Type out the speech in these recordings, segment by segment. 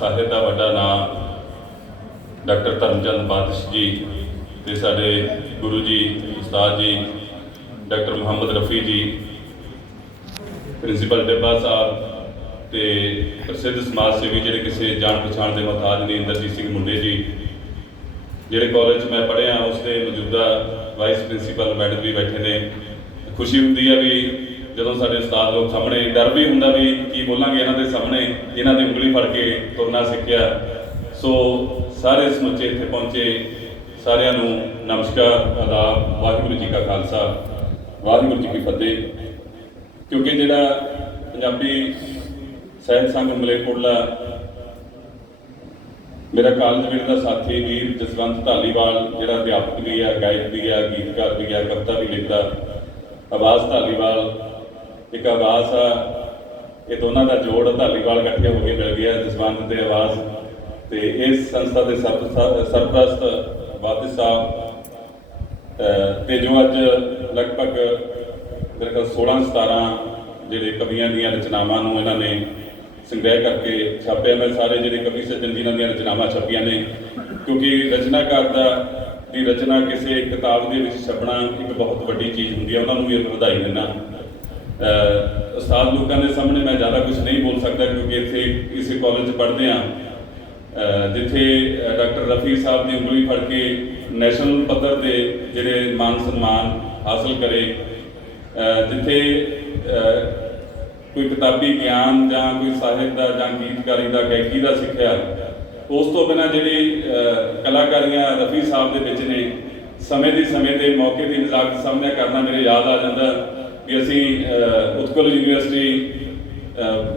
ਸਾਹਿਤ ਦਾ ਵੱਡਾ ਨਾਮ ਡਾਕਟਰ ਧਰਮਚੰਦ ਬਾਦਸ਼ ਜੀ ਤੇ ਸਾਡੇ ਗੁਰੂ ਜੀ, ਉਸਤਾਦ ਜੀ, ਡਾਕਟਰ ਮੁਹੰਮਦ ਰਫੀ ਜੀ, ਪ੍ਰਿੰਸੀਪਲ ਡੱਬਾ ਸਾਹਿਬ ਤੇ ਪ੍ਰਸਿੱਧ ਸਮਾਜ ਸੇਵੀ ਜਿਹੜੇ ਕਿਸੇ ਜਾਣ ਪਛਾਣ ਦੇ ਮੁਹਤਾਜ ਨੇ ਇੰਦਰਜੀਤ ਸਿੰਘ ਮੁੰਡੇ ਜੀ, ਜਿਹੜੇ ਕਾਲਜ 'ਚ ਮੈਂ ਪੜ੍ਹਿਆ ਉਸ ਦੇ ਮੌਜੂਦਾ ਵਾਈਸ ਪ੍ਰਿੰਸੀਪਲ ਮੈਡਮ ਵੀ ਬੈਠੇ ਨੇ। ਖੁਸ਼ੀ ਹੁੰਦੀ ਹੈ ਵੀ ਜਦੋਂ ਸਾਡੇ ਉਸਤਾਦ ਲੋਕ ਸਾਹਮਣੇ ਡਰ ਵੀ ਹੁੰਦਾ ਵੀ ਕੀ ਬੋਲਾਂਗੇ ਇਹਨਾਂ ਦੇ ਸਾਹਮਣੇ, ਇਹਨਾਂ ਦੀ ਉਂਗਲੀ ਫੜ ਕੇ ਤੁਰਨਾ ਸਿੱਖਿਆ। ਸੋ ਸਾਰੇ ਸਮੁੱਚੇ ਇੱਥੇ ਪਹੁੰਚੇ। ਸਾਰਿਆਂ ਨੂੰ ਨਮਸਕਾਰ, ਆਦਾਬ, ਵਾਹਿਗੁਰੂ ਜੀ ਕਾ ਖਾਲਸਾ, ਵਾਹਿਗੁਰੂ ਜੀ ਕੀ ਫਤਿਹ। ਕਿਉਂਕਿ ਜਿਹੜਾ ਪੰਜਾਬੀ ਸਾਹਿਤ ਸੰਘ ਮਲੇਕੋਟਲਾ ਮੇਰਾ ਕਾਲਜ ਵੇਲੇ ਦਾ ਸਾਥੀ ਵੀਰ ਜਸਵੰਤ ਢਾਲੀਵਾਲ ਜਿਹੜਾ ਅਧਿਆਪਕ ਵੀ ਆ, ਗਾਇਕ ਵੀ ਹੈ ਗੀਤਕਾਰ ਵੀ ਹੈ ਕਵਿਤਾ ਵੀ ਲਿਖਦਾ ਆਵਾਜ਼ ਢਾਲੀਵਾਲ ਇੱਕ ਆਵਾਜ਼ ਆ, ਇਹ ਦੋਨਾਂ ਦਾ ਜੋੜ ਧਾਲੀਵਾਲ ਇਕੱਠੇ ਹੋ ਕੇ ਮਿਲ ਗਿਆ ਜਸਵੰਤ ਤੇ ਆਵਾਜ਼। ਤੇ ਇਸ ਸੰਸਥਾ ਦੇ ਸਰਪ੍ਰ- ਸਰਪ੍ਰਸਤ ਵਾਦਿਸ ਸਾਹਿਬ ਅਹ ਤੇ ਜੋ ਅੱਜ ਲਗਭਗ ਮੇਰੇ ਕੋਲ 16 17 ਜਿਹੜੇ ਕਵੀਆਂ ਦੀਆਂ ਰਚਨਾਵਾਂ ਨੂੰ ਇਹਨਾਂ ਨੇ ਸੰਗ੍ਰਹਿ ਕਰਕੇ ਛਾਪਿਆ, ਮੈਂ ਸਾਰੇ ਜਿਹੜੇ ਕਵੀ ਸੱਜਣ ਜਿਨ੍ਹਾਂ ਦੀਆਂ ਰਚਨਾਵਾਂ ਛਪੀਆਂ ਨੇ, ਕਿਉਂਕਿ ਰਚਨਾਕਾਰ ਦਾ ਦੀ ਰਚਨਾ ਕਿਸੇ ਕਿਤਾਬ ਦੇ ਵਿੱਚ ਛਪਣਾ ਇੱਕ ਬਹੁਤ ਵੱਡੀ ਚੀਜ਼ ਹੁੰਦੀ ਹੈ ਉਹਨਾਂ ਨੂੰ ਵੀ ਇਹ ਵਧਾਈ ਦਿੰਦਾ। ਉਸਤਾਦ ਲੋਕਾਂ ਦੇ ਸਾਹਮਣੇ ਮੈਂ ਜ਼ਿਆਦਾ ਕੁਝ ਨਹੀਂ ਬੋਲ ਸਕਦਾ ਕਿਉਂਕਿ ਇੱਥੇ ਕਿਸੇ ਕਾਲਜ 'ਚ ਪੜ੍ਹਦੇ ਆ ਜਿੱਥੇ ਡਾਕਟਰ ਰਫੀ ਸਾਹਿਬ ਦੀ ਉਂਗਲੀ ਫੜ ਕੇ ਨੈਸ਼ਨਲ ਪੱਧਰ ਦੇ ਜਿਹੜੇ ਮਾਨ ਸਨਮਾਨ ਹਾਸਲ ਕਰੇ। ਜਿੱਥੇ ਕੋਈ ਕਿਤਾਬੀ ਗਿਆਨ ਜਾਂ ਕੋਈ ਸਾਹਿਤ ਦਾ ਜਾਂ ਗੀਤਕਾਰੀ ਦਾ, ਗਾਇਕੀ ਦਾ ਸਿੱਖਿਆ, ਉਸ ਤੋਂ ਬਿਨਾਂ ਜਿਹੜੀ ਕਲਾਕਾਰੀਆਂ ਰਫੀ ਸਾਹਿਬ ਦੇ ਵਿੱਚ ਨੇ, ਸਮੇਂ ਦੀ ਸਮੇਂ ਦੇ ਮੌਕੇ ਦੀ ਨਜ਼ਾਕਤ ਸਾਹਮਣੇ ਕਰਨਾ ਮੇਰੇ ਯਾਦ ਆ ਜਾਂਦਾ। ਕਿ ਅਸੀਂ ਉਤਕਲ ਯੂਨੀਵਰਸਿਟੀ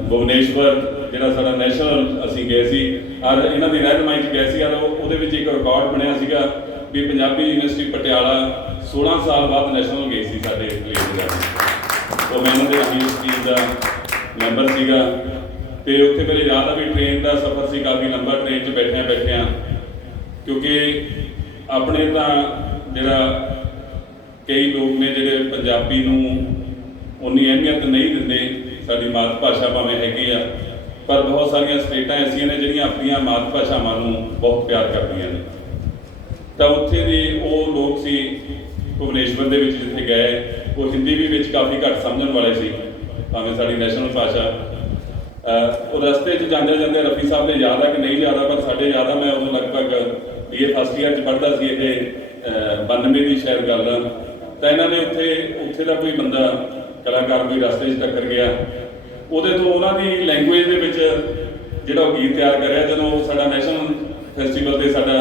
ਭੁਵਨੇਸ਼ਵਰ, ਜਿਹੜਾ ਸਾਡਾ ਨੈਸ਼ਨਲ ਅਸੀਂ ਗਏ ਸੀ, ਔਰ ਇਹਨਾਂ ਦੀ ਰਹਿਨਮਾਈ 'ਚ ਗਏ ਸੀ, ਔਰ ਉਹਦੇ ਵਿੱਚ ਇੱਕ ਰਿਕਾਰਡ ਬਣਿਆ ਸੀਗਾ ਵੀ ਪੰਜਾਬੀ ਯੂਨੀਵਰਸਿਟੀ ਪਟਿਆਲਾ 16 ਸਾਲ ਬਾਅਦ ਨੈਸ਼ਨਲ ਗਈ ਸੀ ਸਾਡੇ ਪਲੇਸ ਦਾ ਉਹ ਮੈਂ ਉਹਨਾਂ ਦੇ ਰਾਹੀਂ ਉਸ ਦਾ ਮੈਂਬਰ ਸੀਗਾ। ਤੇ ਉੱਥੇ ਮੇਰੇ ਯਾਦ ਆ ਵੀ ਟ੍ਰੇਨ ਦਾ ਸਫ਼ਰ ਸੀ, ਕਾਫੀ ਲੰਬਾ ਟ੍ਰੇਨ 'ਚ ਬੈਠਿਆਂ ਬੈਠਿਆਂ। ਕਿਉਂਕਿ ਆਪਣੇ ਤਾਂ ਜਿਹੜਾ ਕਈ ਲੋਕ ਨੇ ਜਿਹੜੇ ਪੰਜਾਬੀ ਨੂੰ ਉਨੀ ਅਹਿਮੀਅਤ ਨਹੀਂ ਦਿੰਦੇ ਸਾਡੀ ਮਾਤ ਭਾਸ਼ਾ ਭਾਵੇਂ ਹੈਗੀ ਆ। ਪਰ ਬਹੁਤ ਸਾਰੀਆਂ ਸਟੇਟਾਂ ਐਸੀਆਂ ਨੇ ਜਿਹੜੀਆਂ ਆਪਣੀਆਂ ਮਾਤ ਭਾਸ਼ਾਵਾਂ ਨੂੰ ਬਹੁਤ ਪਿਆਰ ਕਰਦੀਆਂ ਨੇ। ਤਾਂ ਉੱਥੇ ਦੇ ਉਹ ਲੋਕ ਸੀ ਭੁਵਨੇਸ਼ਵਰ ਦੇ ਵਿੱਚ ਜਿੱਥੇ ਗਏ। ਉਹ ਹਿੰਦੀ ਵੀ ਵਿੱਚ ਕਾਫੀ ਘੱਟ ਸਮਝਣ ਵਾਲੇ ਸੀ, ਭਾਵੇਂ ਸਾਡੀ ਨੈਸ਼ਨਲ ਭਾਸ਼ਾ। ਉਹ ਰਸਤੇ 'ਚ ਜਾਂਦੇ ਜਾਂਦੇ ਰਫੀ ਸਾਹਿਬ ਦੇ ਯਾਦ ਆ ਕਿ ਨਹੀਂ ਯਾਦ ਆ, ਪਰ ਸਾਡੇ ਯਾਦ ਆ, ਮੈਂ ਉਦੋਂ ਲਗਭਗ ਬੀਏ ਫਸਟ ਈਅਰ 'ਚ ਪੜ੍ਹਦਾ ਸੀ ਇਹ, ਅਹ 92 ਦੀ ਸ਼ਾਇਦ ਗੱਲ। ਆ ਤਾਂ ਇਹਨਾਂ ਨੇ ਉੱਥੇ ਉੱਥੇ ਦਾ ਕੋਈ ਬੰਦਾ ਕਲਾਕਾਰ ਕੋਈ ਰਸਤੇ 'ਚ ਟੱਕਰ ਗਿਆ। ਉਹਦੇ ਤੋਂ ਉਹਨਾਂ ਦੀ ਲੈਂਗੁਏਜ ਦੇ ਵਿੱਚ ਜਿਹੜਾ ਉਹ ਗੀਤ ਤਿਆਰ ਕਰਿਆ, ਜਦੋਂ ਸਾਡਾ ਨੈਸ਼ਨਲ ਫੈਸਟੀਵਲ ਤੇ ਸਾਡਾ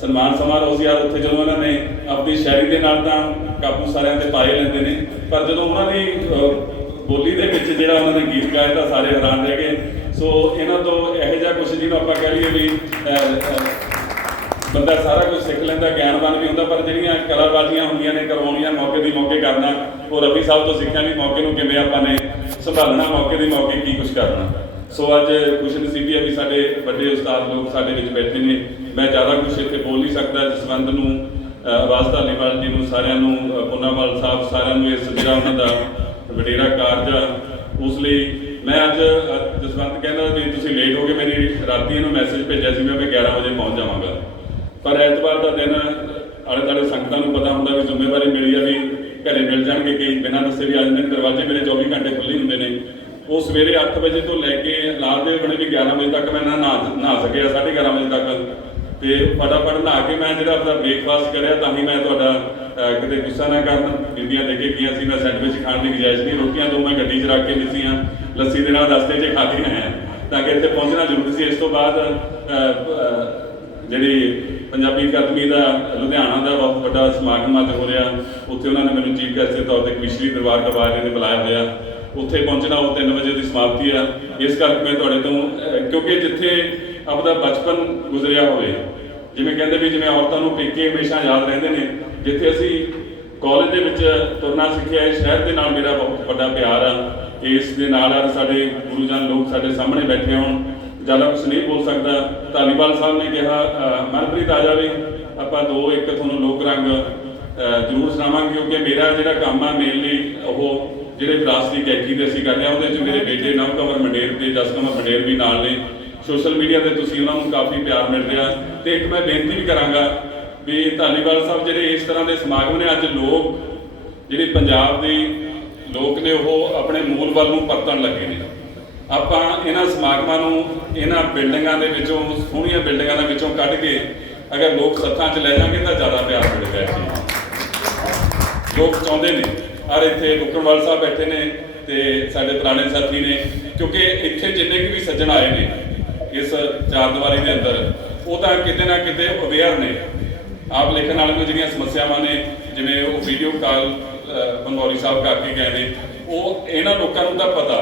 ਸਨਮਾਨ ਸਮਾਰੋਹ ਸੀ, ਯਾਰ ਉੱਥੇ ਜਦੋਂ ਉਹਨਾਂ ਨੇ ਆਪਣੀ ਸ਼ਾਇਰੀ ਦੇ ਨਾਲ ਤਾਂ ਕਾਬੂ ਸਾਰਿਆਂ ਤੇ ਪਾਏ ਲੈਂਦੇ ਨੇ। ਪਰ ਜਦੋਂ ਉਹਨਾਂ ਦੀ ਬੋਲੀ ਦੇ ਵਿੱਚ ਜਿਹੜਾ ਉਹਨਾਂ ਨੇ ਗੀਤ ਗਾਇਆ ਤਾਂ ਸਾਰੇ ਹੈਰਾਨ ਰਹਿ ਗਏ। ਸੋ ਇਹਨਾਂ ਤੋਂ ਇਹੋ ਜਿਹਾ ਕੁਝ ਜਿਹਨੂੰ ਆਪਾਂ ਕਹਿ ਲਈਏ ਵੀ ਬੰਦਾ ਸਾਰਾ ਕੁਝ ਸਿੱਖ ਲੈਂਦਾ ਗਿਆਨਵਾਨ ਵੀ ਹੁੰਦਾ ਪਰ ਜਿਹੜੀਆਂ ਕਲਾਬਾਜ਼ੀਆਂ ਹੁੰਦੀਆਂ ਨੇ ਕਰਵਾਉਣੀਆਂ ਮੌਕੇ ਦੀ ਮੌਕੇ ਕਰਨਾ ਉਹ ਰੱਬੀ ਸਾਹਿਬ ਤੋਂ ਸਿੱਖਿਆ ਵੀ ਮੌਕੇ ਨੂੰ ਕਿਵੇਂ ਆਪਾਂ ਨੇ ਸੰਭਾਲਣਾ ਮੌਕੇ ਦੀ ਮੌਕੇ ਕੀ ਕੁਝ ਕਰਨਾ। ਸੋ ਅੱਜ ਕੁਛ ਨਸੀਬੀ ਆ ਵੀ ਸਾਡੇ ਵੱਡੇ ਉਸਤਾਦ ਲੋਕ ਸਾਡੇ ਵਿੱਚ ਬੈਠੇ ਨੇ। ਮੈਂ ਜ਼ਿਆਦਾ ਕੁਝ ਇੱਥੇ ਬੋਲ ਨਹੀਂ ਸਕਦਾ ਜਸਵੰਤ ਨੂੰ ਆਵਾਜ਼ ਧਾਲੀਵਾਲ ਜੀ ਨੂੰ ਸਾਰਿਆਂ ਨੂੰ ਅਹ, ਪੂਨਾਵਾਲ ਸਾਹਿਬ ਸਾਰਿਆਂ ਨੂੰ ਇਸ ਜਿਹੜਾ ਉਹਨਾਂ ਦਾ ਵਡੇਰਾ ਕਾਰਜ ਆ ਉਸ ਲਈ ਮੈਂ ਅੱਜ ਜਸਵੰਤ ਕਹਿੰਦਾ ਵੀ ਤੁਸੀਂ ਲੇਟ ਹੋ ਗਏ ਮੇਰੀ ਰਾਤੀ ਇਹਨੂੰ ਮੈਸੇਜ ਭੇਜਿਆ ਸੀ ਮੈਂ ਵੀ 11 ਵਜੇ ਪਹੁੰਚ ਜਾਵਾਂਗਾ। ਪਰ ਐਤਵਾਰ ਦਾ ਦਿਨ ਆਲੇ ਦੁਆਲੇ ਸੰਗਤਾਂ ਨੂੰ ਪਤਾ ਹੁੰਦਾ ਵੀ ਜ਼ਿੰਮੇਵਾਰੀ ਮਿਲੀ ਆ ਵੀ ਘਰੇ ਮਿਲ ਜਾਣਗੇ ਕਈ ਬਿਨਾਂ ਦੱਸੇ ਵੀ ਆ ਜਾਂਦੇ ਨੇ ਦਰਵਾਜ਼ੇ ਮੇਰੇ 24 ਘੰਟੇ ਖੁੱਲੇ ਹੁੰਦੇ ਨੇ। ਉਹ ਸਵੇਰੇ 8 ਵਜੇ ਤੋਂ ਲੈ ਕੇ ਲਾਲ ਦੇ ਬਣੇ ਵੀ 11 ਵਜੇ ਤੱਕ ਮੈਂ ਨਾ ਨਹਾ ਨਹਾ ਸਕਿਆ 11:30 ਵਜੇ ਤੱਕ। ਤੇ ਫਟਾਫਟ ਨਹਾ ਕੇ ਮੈਂ ਜਿਹੜਾ ਆਪਣਾ ਬ੍ਰੇਕਫਾਸਟ ਕਰਿਆ, ਤਾਂ ਹੀ ਮੈਂ ਤੁਹਾਡਾ ਕਿਤੇ ਗੁੱਸਾ ਨਾ ਕਰਨ। ਬੀਬੀਆਂ ਦੇ ਕੇ ਗਈਆਂ ਸੀ, ਮੈਂ ਸੈਂਡਵਿਚ ਖਾਣ ਦੀ ਗੁਜਾਇਸ਼ ਨਹੀਂ, ਰੋਟੀਆਂ ਦੋ ਮੈਂ ਗੱਡੀ 'ਚ ਰੱਖ ਕੇ ਦਿੱਤੀਆਂ, ਲੱਸੀ ਦੇ ਨਾਲ ਰਸਤੇ 'ਚ ਖਾ ਕੇ ਆਇਆ। ਤਾਂ ਕਿ ਇੱਥੇ ਪਹੁੰਚਣਾ ਜ਼ਰੂਰੀ ਸੀ। ਇਸ ਤੋਂ ਬਾਅਦ ਜਿਹੜੀ ਪੰਜਾਬੀ ਅਕਾਦਮੀ ਦਾ, ਲੁਧਿਆਣਾ ਦਾ ਬਹੁਤ ਵੱਡਾ ਸਮਾਗਮ ਅੱਜ ਹੋ ਰਿਹਾ। ਉੱਥੇ ਉਹਨਾਂ ਨੇ ਮੈਨੂੰ ਚੀਫ ਗੈਸਟ ਦੇ ਤੌਰ ਤੇ ਕਵਿਸ਼ਰੀ ਦਰਬਾਰ ਦਰਬਾਰ ਨੇ ਬੁਲਾਇਆ ਹੋਇਆ। ਉੱਥੇ ਪਹੁੰਚਣਾ ਉਹ 3 ਵਜੇ ਦੀ ਸਮਾਪਤੀ ਆ। ਇਸ ਕਰਕੇ ਮੈਂ ਤੁਹਾਡੇ ਤੋਂ ਕਿਉਂਕਿ ਜਿੱਥੇ ਆਪਦਾ ਬਚਪਨ ਗੁਜ਼ਰਿਆ ਹੋਵੇ, ਜਿਵੇਂ ਕਹਿੰਦੇ ਵੀ ਜਿਵੇਂ ਔਰਤਾਂ ਨੂੰ ਪੇਕੇ ਹਮੇਸ਼ਾ ਯਾਦ ਰਹਿੰਦੇ ਨੇ, ਜਿੱਥੇ ਅਸੀਂ ਕਾਲਜ ਦੇ ਵਿੱਚ ਤੁਰਨਾ ਸਿੱਖਿਆ ਇਸ ਸ਼ਹਿਰ ਦੇ ਨਾਲ ਮੇਰਾ ਬਹੁਤ ਵੱਡਾ ਪਿਆਰ ਆ ਇਸ ਦੇ ਨਾਲ ਆ ਸਾਡੇ ਗੁਰੂ ਜਨ ਲੋਕ ਸਾਡੇ ਸਾਹਮਣੇ ਬੈਠੇ ਹੋਣ। ਜ਼ਿਆਦਾ ਕੁਝ ਨਹੀਂ ਬੋਲ ਸਕਦਾ ਧਾਲੀਵਾਲ ਸਾਹਿਬ ਨੇ ਕਿਹਾ ਮਨਪ੍ਰੀਤ ਆ ਜਾਵੇ। ਆਪਾਂ ਦੋ ਇੱਕ ਤੁਹਾਨੂੰ ਲੋਕ ਰੰਗ ਜ਼ਰੂਰ ਸੁਣਾਵਾਂਗੇ, ਕਿਉਂਕਿ ਮੇਰਾ ਜਿਹੜਾ ਕੰਮ ਆ ਮੇਨਲੀ ਉਹ ਜਿਹੜੇ ਵਿਰਾਸਤੀ ਗਾਇਕੀ ਦੇ ਅਸੀਂ ਕਰਦੇ ਆ ਉਹਦੇ ਚ ਮੇਰੇ ਬੇਟੇ ਨਵਕਮਰ ਮੰਡੇਰ ਤੇ ਜਸਕਮਰ ਮੰਡੇਰ ਵੀ ਨਾਲ ਨੇ। ਸੋਸ਼ਲ ਮੀਡੀਆ ਤੇ ਤੁਸੀਂ ਉਹਨਾਂ ਨੂੰ ਕਾਫੀ ਪਿਆਰ ਮਿਲ ਰਿਹਾ। ਤੇ ਇੱਕ ਮੈਂ ਬੇਨਤੀ ਵੀ ਕਰਾਂਗਾ ਵੀ ਧਾਲੀਵਾਲ ਸਾਹਿਬ ਜਿਹੜੇ ਇਸ ਤਰ੍ਹਾਂ ਦੇ ਸਮਾਗਮ ਨੇ, ਅੱਜ ਲੋਕ ਜਿਹੜੇ ਪੰਜਾਬ ਦੇ ਲੋਕ ਨੇ, ਉਹ ਆਪਣੇ ਮੂਲ ਵੱਲ ਨੂੰ ਪਰਤਣ ਲੱਗੇ ਨੇ। ਆਪਾਂ ਇਹਨਾਂ ਸਮਾਗਮਾਂ ਨੂੰ, ਇਹਨਾਂ ਬਿਲਡਿੰਗਾਂ ਦੇ ਵਿੱਚੋਂ, ਸੋਹਣੀਆਂ ਬਿਲਡਿੰਗਾਂ ਦੇ ਵਿੱਚੋਂ ਕੱਢ ਕੇ ਅਗਰ ਲੋਕ ਸੱਥਾਂ 'ਚ ਲੈ ਜਾਣਗੇ ਤਾਂ ਜ਼ਿਆਦਾ ਪਿਆਰ ਮਿਲੇਗਾ ਇਸ ਲੋਕ ਚਾਹੁੰਦੇ ਨੇ। ਔਰ ਇੱਥੇ ਬੁੱਕਰਵਾਲ ਸਾਹਿਬ ਬੈਠੇ ਨੇ ਤੇ ਸਾਡੇ ਪੁਰਾਣੇ ਸਾਥੀ ਨੇ, ਕਿਉਂਕਿ ਇੱਥੇ ਜਿੰਨੇ ਕੁ ਵੀ ਸੱਜਣ ਆਏ ਨੇ ਇਸ ਚਾਰ ਦੀਵਾਰੀ ਦੇ ਅੰਦਰ, ਉਹ ਤਾਂ ਕਿਤੇ ਨਾ ਕਿਤੇ ਅਵੇਅਰ ਨੇ। ਆਪ ਲਿਖਣ ਵਾਲੇ ਨੂੰ ਜਿਹੜੀਆਂ ਸਮੱਸਿਆਵਾਂ ਨੇ, ਜਿਵੇਂ ਉਹ ਵੀਡੀਓ ਕਾਲ ਬੰਗੌਰੀ ਸਾਹਿਬ ਕਰਕੇ ਗਏ ਨੇ, ਉਹ ਇਹਨਾਂ ਲੋਕਾਂ ਨੂੰ ਤਾਂ ਪਤਾ।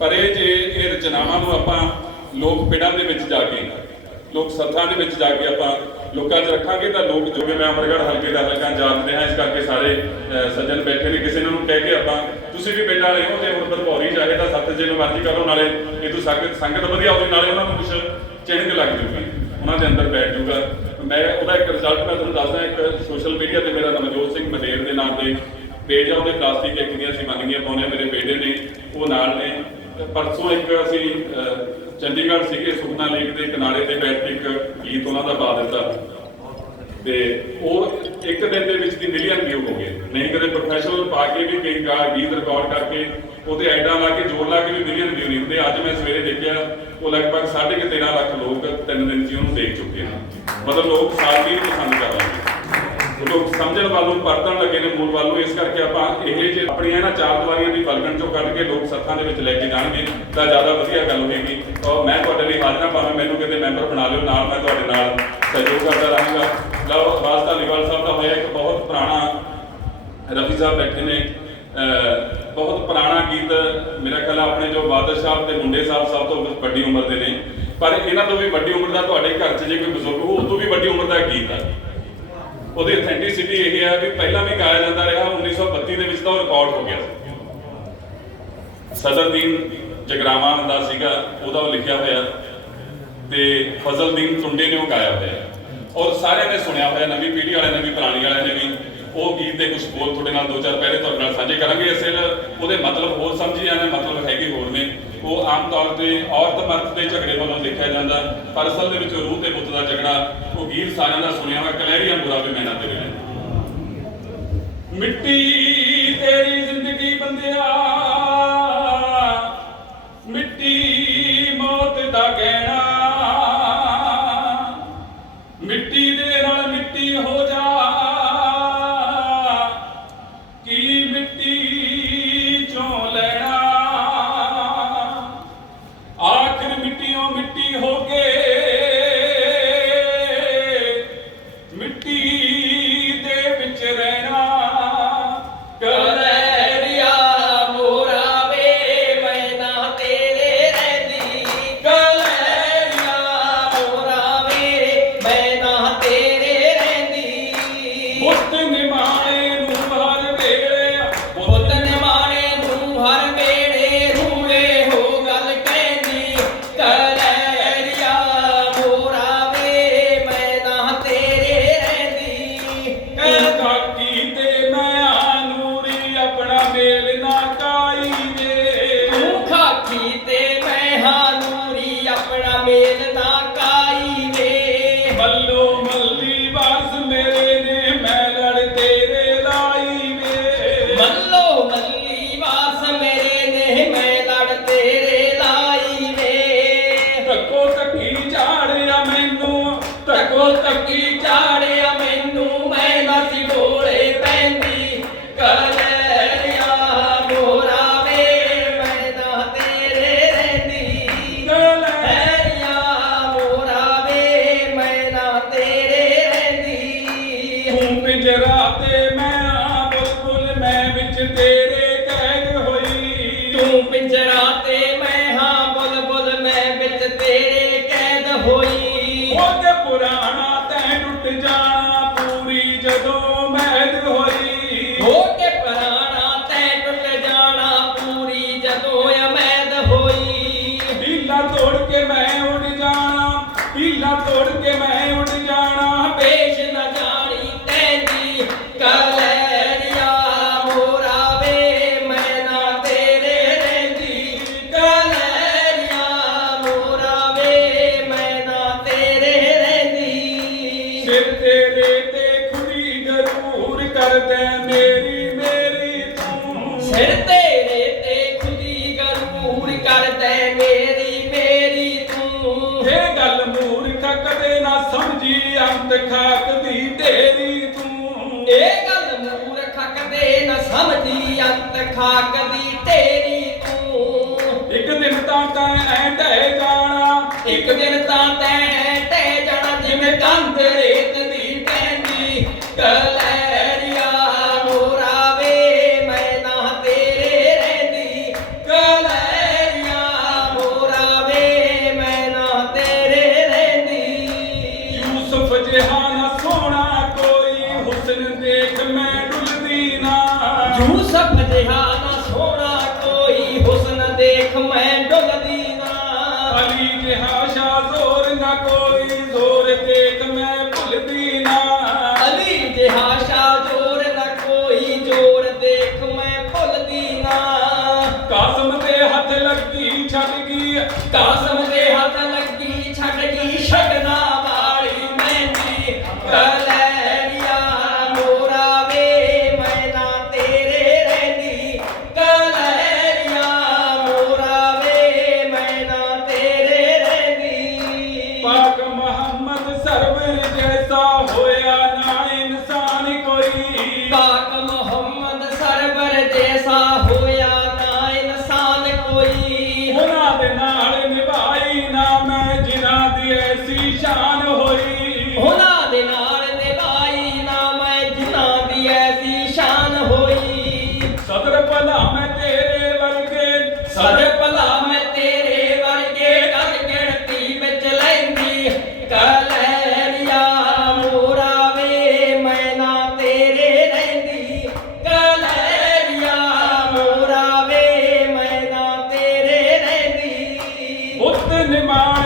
ਪਰ ਇਹ ਜੇ ਇਹ ਰਚਨਾਵਾਂ ਨੂੰ ਆਪਾਂ ਲੋਕ ਪਿੰਡਾਂ ਦੇ ਵਿੱਚ ਜਾ ਕੇ, ਲੋਕ ਸੱਥਾਂ ਦੇ ਵਿੱਚ ਜਾ ਕੇ ਆਪਾਂ ਲੋਕਾਂ 'ਚ ਰੱਖਾਂਗੇ ਤਾਂ ਲੋਕ ਜੋ ਕਿ ਮੈਂ ਅਮਰਗੜ੍ਹ ਹਲਕੇ ਦਾ ਹਲਕਾ ਜਾਣਦੇ ਹਾਂ ਇਸ ਕਰਕੇ ਸਾਰੇ ਸੱਜਣ ਬੈਠੇ ਨੇ, ਕਿਸੇ ਨੂੰ ਕਹਿ ਕੇ ਆਪਾਂ ਤੁਸੀਂ ਵੀ ਪਿੰਡ ਵਾਲੇ ਹੋ ਤੇ ਹੁਣ ਬਰਪੌਰੀ ਚਾਹੇ ਤਾਂ ਸੱਤ ਜਿੰਨ ਮਰਜ਼ੀ ਕਰੋ, ਨਾਲੇ ਇਹ ਤੋਂ ਸੰਗਤ ਸੰਗਤ ਵਧੀਆ ਹੋਵੇ ਨਾਲੇ ਉਹਨਾਂ ਨੂੰ ਕੁਝ ਚਿੰਨ੍ਹ ਲੱਗ ਜੂਗੀ, ਉਹਨਾਂ ਦੇ ਅੰਦਰ ਬੈਠ ਜੂਗਾ। ਮੈਂ ਉਹਦਾ ਇੱਕ ਰਿਜ਼ਲਟ ਮੈਂ ਤੁਹਾਨੂੰ ਦੱਸਦਾ, ਇੱਕ ਸੋਸ਼ਲ ਮੀਡੀਆ ਤੇ ਮੇਰਾ ਨਵਜੋਤ ਸਿੰਘ ਮਦੇਰ ਦੇ ਨਾਮ ਤੇ ਪੇਜ ਆ, ਉਹਦੇ ਪਲਾਸਟਿਕ ਇੱਕ ਦੀਆਂ ਅਸੀਂ ਮੰਗੀਆਂ ਪਾਉਣੇ ਮੇਰੇ ਬੇਟੇ ਨੇ, ਉਹ ਨਾਲ ਨੇ। ਪਰਸੋਂ ਇੱਕ ਅਸੀਂ ਚੰਡੀਗੜ੍ਹ ਸੀਗੇ, ਸੁਖਨਾ ਲੇਕ ਦੇ ਕਿਨਾਰੇ ਤੇ ਬੈਠ ਕੇ ਇੱਕ ਗੀਤ ਉਹਨਾਂ ਦਾ ਪਾ ਦਿੱਤਾ। ਤੇ ਉਹ ਇੱਕ ਦਿਨ ਦੇ ਵਿੱਚ ਦੀ ਮਿਲੀਅਨ ਵਿਊ ਹੋ ਗਏ। ਨਹੀਂ ਕਦੇ ਪ੍ਰੋਫੈਸ਼ਨਲ ਪਾ ਕੇ ਵੀ ਕਈ ਗਾ ਗੀਤ ਰਿਕਾਰਡ ਕਰਕੇ ਉਹਦੇ ਐਡਾਂ ਲਾ ਕੇ ਜੋੜ ਲਾ ਕੇ ਵੀ ਮਿਲੀਅਨ ਵਿਊ ਨਹੀਂ ਹੁੰਦੇ। ਅੱਜ ਮੈਂ ਸਵੇਰੇ ਦੇਖਿਆ, ਉਹ ਲਗਭਗ 13.5 ਲੱਖ ਲੋਕ ਤਿੰਨ ਦਿਨ 'ਚ ਹੀ ਉਹਨੂੰ ਦੇਖ ਚੁੱਕੇ ਹਨ। ਮਤਲਬ ਲੋਕ ਸਾਡੀ ਨੂੰ ਪਸੰਦ ਕਰ ਰਹੇ ਲੋਕ ਸਮਝਣ ਵੱਲ ਨੂੰ, ਪਰਤਣ ਲੱਗੇ ਨੇ ਮੂਲ ਵੱਲ ਨੂੰ, ਇਸ ਕਰਕੇ ਆਪਾਂ ਇਹ ਜੇ ਆਪਣੀਆਂ ਇਹਨਾਂ ਚਾਰ ਦੀਵਾਰੀਆਂ ਦੀ ਫਲਕਣ ਚੋਂ ਕੱਢ ਕੇ ਲੋਕ ਸੱਥਾਂ ਦੇ ਵਿੱਚ ਲੈ ਕੇ ਜਾਣਗੇ, ਤਾਂ ਜ਼ਿਆਦਾ ਵਧੀਆ ਗੱਲ ਹੋਏਗੀ। ਔਰ ਮੈਂ ਤੁਹਾਡੇ ਲਈ ਹਾਜ਼ਰ ਹਾਂ, ਭਾਵੇਂ ਮੈਨੂੰ ਕਿਤੇ ਮੈਂਬਰ ਬਣਾ ਲਿਓ, ਨਾਲ ਮੈਂ ਤੁਹਾਡੇ ਨਾਲ ਸਹਿਯੋਗ ਕਰਦਾ ਰਹਾਂਗਾ। ਲਓ ਆਵਾਜ਼ ਧਾਲੀਵਾਲ ਸਾਹਿਬ ਦਾ ਹੋਇਆ ਇੱਕ ਬਹੁਤ ਪੁਰਾਣਾ, ਰਫੀ ਸਾਹਿਬ ਬੈਠੇ ਨੇ ਬਹੁਤ ਪੁਰਾਣਾ ਗੀਤ, ਮੇਰਾ ਖਿਆਲ ਆ ਆਪਣੇ ਜੋ ਬਾਦਰ ਸਾਹਿਬ ਤੇ ਮੁੰਡੇ ਸਾਹਿਬ ਸਭ ਤੋਂ ਵੱਡੀ ਉਮਰ ਦੇ ਨੇ। ਪਰ ਇਹਨਾਂ ਤੋਂ ਵੀ ਵੱਡੀ ਉਮਰ ਦਾ ਤੁਹਾਡੇ ਘਰ 'ਚ ਜੇ ਕੋਈ ਬਜ਼ੁਰਗ ਹੋ ਉਹ ਤੋਂ ਵੀ ਵੱਡੀ ਉਮਰ ਦਾ ਗੀਤ ਹੈ ਉਹਦੀ ਅਥੈਂਟਿਸਿਟੀ ਇਹ ਹੈ ਵੀ ਪਹਿਲਾਂ ਵੀ ਗਾਇਆ ਜਾਂਦਾ ਰਿਹਾ 1932 ਦੇ ਵਿੱਚ ਤਾਂ ਉਹ ਰਿਕਾਰਡ ਹੋ ਗਿਆ ਸੀ। ਸਦਰਦੀਨ ਜਗਰਾਵਾਂ ਦਾ ਸੀਗਾ, ਉਹਦਾ ਉਹ ਲਿਖਿਆ ਹੋਇਆ ਤੇ ਫਜ਼ਲਦੀਨ ਟੁੰਡੇ ਨੇ ਉਹ ਗਾਇਆ ਹੋਇਆ। ਔਰ ਸਾਰਿਆਂ ਨੇ ਸੁਣਿਆ ਹੋਇਆ, ਨਵੀਂ ਪੀੜ੍ਹੀ ਵਾਲਿਆਂ ਨੇ ਵੀ, ਪੁਰਾਣੀ ਵਾਲਿਆਂ ਨੇ ਵੀ, ਉਹ ਗੀਤ ਦੇ ਕੁਝ ਬੋਲ ਤੁਹਾਡੇ ਨਾਲ ਦੋ ਚਾਰ ਪਹਿਲੇ ਤੁਹਾਡੇ ਨਾਲ ਸਾਂਝੇ ਕਰਾਂਗੇ। ਅਸਲ ਉਹਦੇ ਮਤਲਬ ਹੋਰ ਸਮਝੀ ਜਾਣੇ ਮਤਲਬ ਹੈਗੇ ਹੋਰ ਨੇ। ਉਹ ਆਮ ਤੌਰ ਤੇ ਔਰਤ ਮਰਦ ਦੇ ਝਗੜੇ ਵੱਲੋਂ ਦੇਖਿਆ ਜਾਂਦਾ। ਪਰ ਅਸਲ ਦੇ ਵਿੱਚ ਰੂਹ ਤੇ ਬੁੱਤ ਦਾ ਝਗੜਾ। ਉਹ ਗੀਤ ਸਾਰਿਆਂ ਦਾ ਸੁਣਿਆ ਹੋਇਆ ਕਲਹਿਰੀਆਂ ਬੁਰਾ ਵੀ ਮੈਨਾਂ ਤੇ ਮਿੱਟੀ ਤੇਰੀ ਜ਼ਿੰਦਗੀ ਬੰਦਿਆ। ਮਿੱਟੀ ਮੌਤ ਦਾ ਗਹਿਣਾ। ਮਿੱਟੀ ਦੇ ਨਾਲ ਮਿੱਟੀ ਹੋ ਜਾ। ਕੀ ਮਿੱਟੀ ਗੱਲ ਮੂਰਖ ਕਦੇ ਨਾ ਸਮਝੀ ਅੰਤ ਖਾਕ ਦੀ ਢੇਰੀ ਤੂੰ। ਇਹ ਗੱਲ ਮੂਰਖ ਕਦੇ ਨਾ ਸਮਝੀ ਅੰਤ ਖਾਕ ਦੀ ਢੇਰੀ ਤੂੰ। ਇੱਕ ਦਿਨ ਤਾਂ ਤੈਂ ਐ ਢਹਿ ਜਾਣਾ। ਇੱਕ ਦਿਨ ਤਾਂ ਤੈਂ ਢਹਿ ਜਾਣਾ ਜਿਵੇਂ ਕੰਧ ਰੇਤ ਦੀ ਪੈਂਦੀ। ਗਲੇ cinema.